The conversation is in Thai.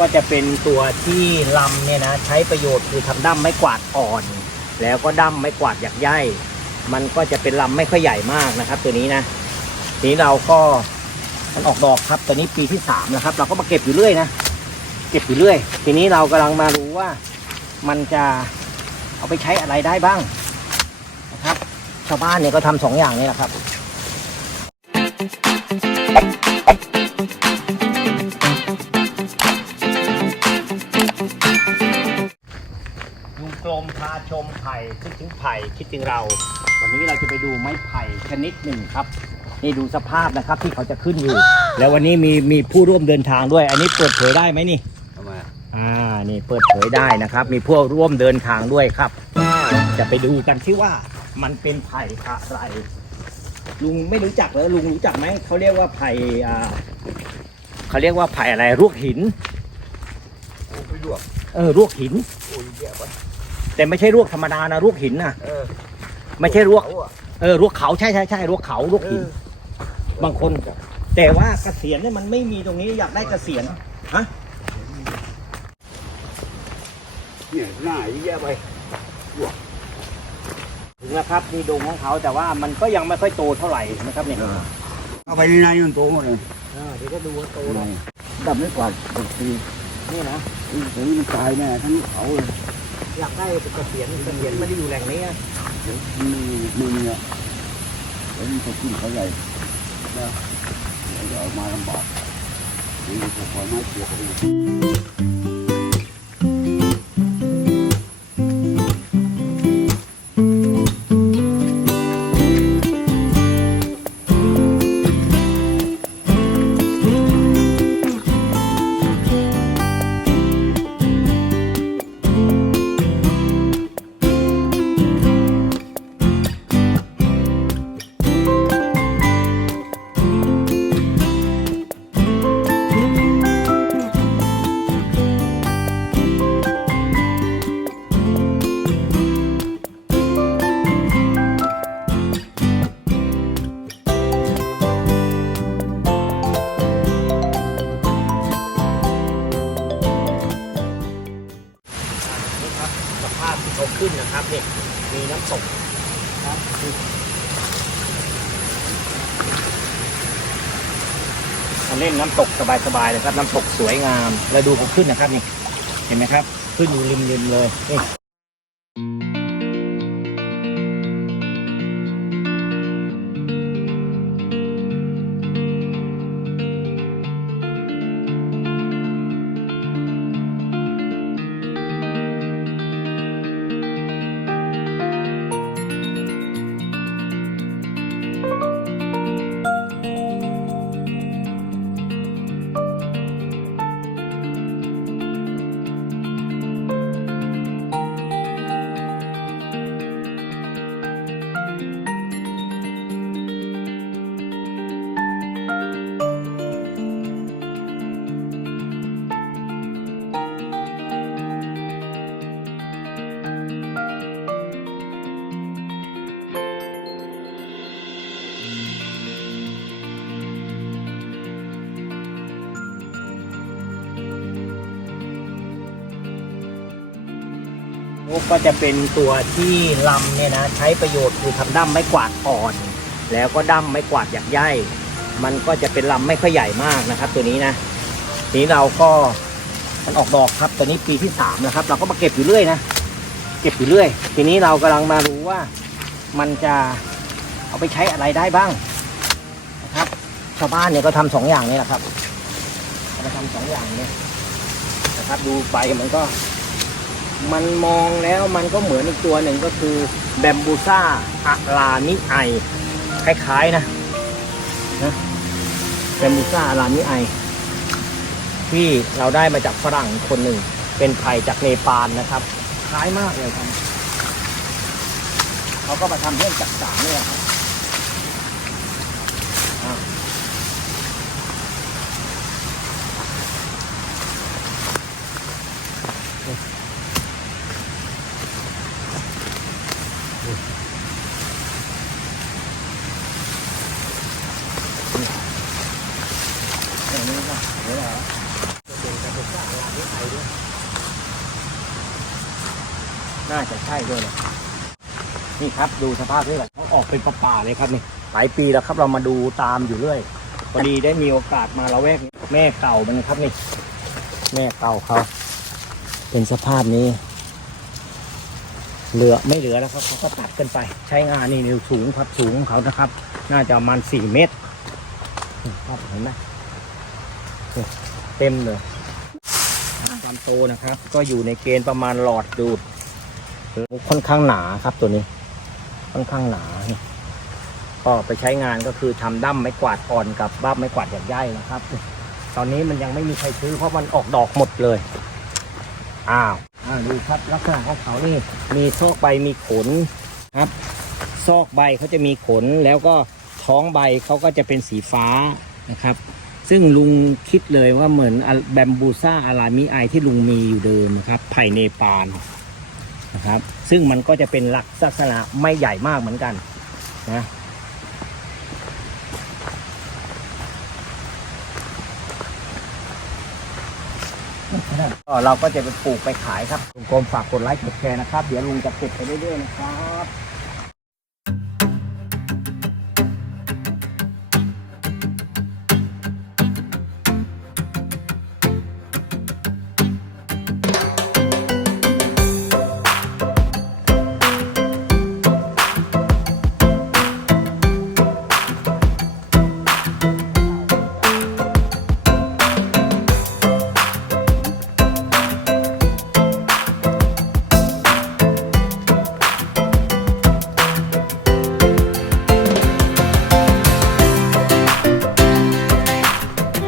ก็จะเป็นตัวที่ลำเนี่ยนะใช้ประโยชน์คือทำด้ามไม้กวาดอ่อน แล้วก็ด้ามไม้กวาดหยักใยมันก็จะเป็นลำไม่ค่อยใหญ่มากนะครับ ตัวนี้นะทีนี้เราก็มันออกดอกครับตัวนี้ปีที่สามนะครับ เราก็มาเก็บอยู่เรื่อยนะเก็บอยู่เรื่อย ทีนี้เรากำลังมารู้ว่ามันจะเอาไปใช้อะไรได้บ้างนะครับ ชาวบ้านเนี่ยก็ทำสองอย่างนี้แหละครับ คิดถึงไผ่คิดถึงเรา วันนี้เราจะไปดูไม้ไผ่ชนิดหนึ่งครับ นี่ดูสภาพนะครับที่เขาจะขึ้นอยู่ แล้ววันนี้มีมีผู้ร่วมเดินทางด้วย อันนี้เปิดเผยได้ไหมนี่ทำไมอ่านี่เปิดเผยได้นะครับ มีผู้ร่วมเดินทางด้วยครับ จะไปดูกันที่ว่ามันเป็นไผ่อะไรลุงไม่รู้จักเลยลุงรู้จักไหมเขาเรียกว่าไผ่อ่าเขาเรียกว่าไผ่อะไรรวกหินโอ้ไปลวกเออรวกหินโอ้ยแย่ปะ แต่ไม่ใช่รวกธรรมดานะรวกหินนะเออไม่ใช่รวก เขาอะ เออรวกเขาใช่ใช่ใช่รวกเขารวกหินบางคน แต่ว่าเกษียณเนี่ยมันไม่มีตรงนี้อยากได้เกษียณฮะเนี่ยหน้าแย่ไปถึงแล้วครับนี่ดงของเขาแต่ว่ามันก็ยังไม่ค่อยโตเท่าไหร่นะครับเนี่ยเอาไปในนั้นมันโตหมดเลยเออเดี๋ยวก็ดูว่าโตหรอกดับไม่กวาดปกตินี่นะอีกนี้มันตายแน่ทั้งเขาเลย อยากได้เกษียณเกษียณไม่ได้อยู่แหล่งนี้นะเดี๋ยวมีมีเนี่ยแล้วมันจะขึ้นเขาใหญ่นะเดี๋ยวออกมาลำบากนี่จะคอยไม้เกี่ยวกับ มีน้ำตกครับมาเล่นน้ำตกสบายๆเลยครับ น้ำตกสวยงามแล้วดูเขาขึ้นนะครับนี่ เห็นไหมครับ ขึ้นอยู่ริมๆเลยนี่ ก็จะเป็นตัวที่ลำเนี่ยนะใช้ประโยชน์คือทำด้ามไม้กวาดอ่อน แล้วก็ด้ามไม้กวาดหยักใยมันก็จะเป็นลำไม่ค่อยใหญ่มากนะครับ ตัวนี้นะทีนี้เราก็มันออกดอกครับตัวนี้ปีที่สามนะครับ เราก็มาเก็บอยู่เรื่อยนะเก็บอยู่เรื่อย ทีนี้เรากำลังมารู้ว่ามันจะเอาไปใช้อะไรได้บ้างนะครับ ชาวบ้านเนี่ยก็ทำสองอย่างนี้แหละครับเอาทำสองอย่างนี้นะครับ ดูใบมันก็ มันมองแล้วมันก็เหมือนอีกตัวหนึ่งก็คือแบมบูซ่าอะลานิไอคล้ายๆนะนะแบมบูซ่าอะลานิไอที่เราได้มาจากฝรั่งคนหนึ่ง เป็นไผ่จากเนปาลนะครับ คล้ายมากเลยครับ เขาก็มาทำเรื่องจักสารเนี่ยครับ นี้ก็เดี๋ยวเราจะเป็นแบมบูซ่าลานี่ไทยด้วยน่าจะใช่ด้วยนะนี่ครับดูสภาพนี่แหละเขาออกเป็นป่าๆเลยครับนี่หลายปีแล้วครับเรามาดูตามอยู่เรื่อยพอดีได้มีโอกาสมาละแวกแม่เก่ามันครับนี่แม่เก่าเขาเป็นสภาพนี้ เหลือไม่เหลือแล้วครับเขาก็ตัดกันไป ใช้งานนี่นิ้วสูงครับสูงของเขานะครับ น่าจะประมาณสี่เมตรครับเห็นไหม เต็มเลยความโตนะครับ ก็อยู่ในเกณฑ์ประมาณหลอดดูดค่อนข้างหนาครับตัวนี้ ค่อนข้างหนาก็ไปใช้งานก็คือทำดั้มไม้กวาดอ่อนกับบ้าไม้กวาดใหญ่ๆนะครับ ตอนนี้มันยังไม่มีใครซื้อเพราะมันออกดอกหมดเลย อ้าวอ่าดูครับลักษณะของเขานี่มีซอกใบมีขนครับ ซอกใบเขาจะมีขนแล้วก็ท้องใบเขาก็จะเป็นสีฟ้านะครับ ซึ่งลุงคิดเลยว่าเหมือนแบมบูซ่าอารามิไอที่ลุงมีอยู่เดิมครับไผ่เนปาลนะครับ ซึ่งมันก็จะเป็นลักษณะไม่ใหญ่มากเหมือนกันนะก็เราก็จะไปปลูกไปขายครับลุงกรมฝากกดไลค์กดแชร์นะครับ เดี๋ยวลุงจะเก็บไปเรื่อยๆนะครับ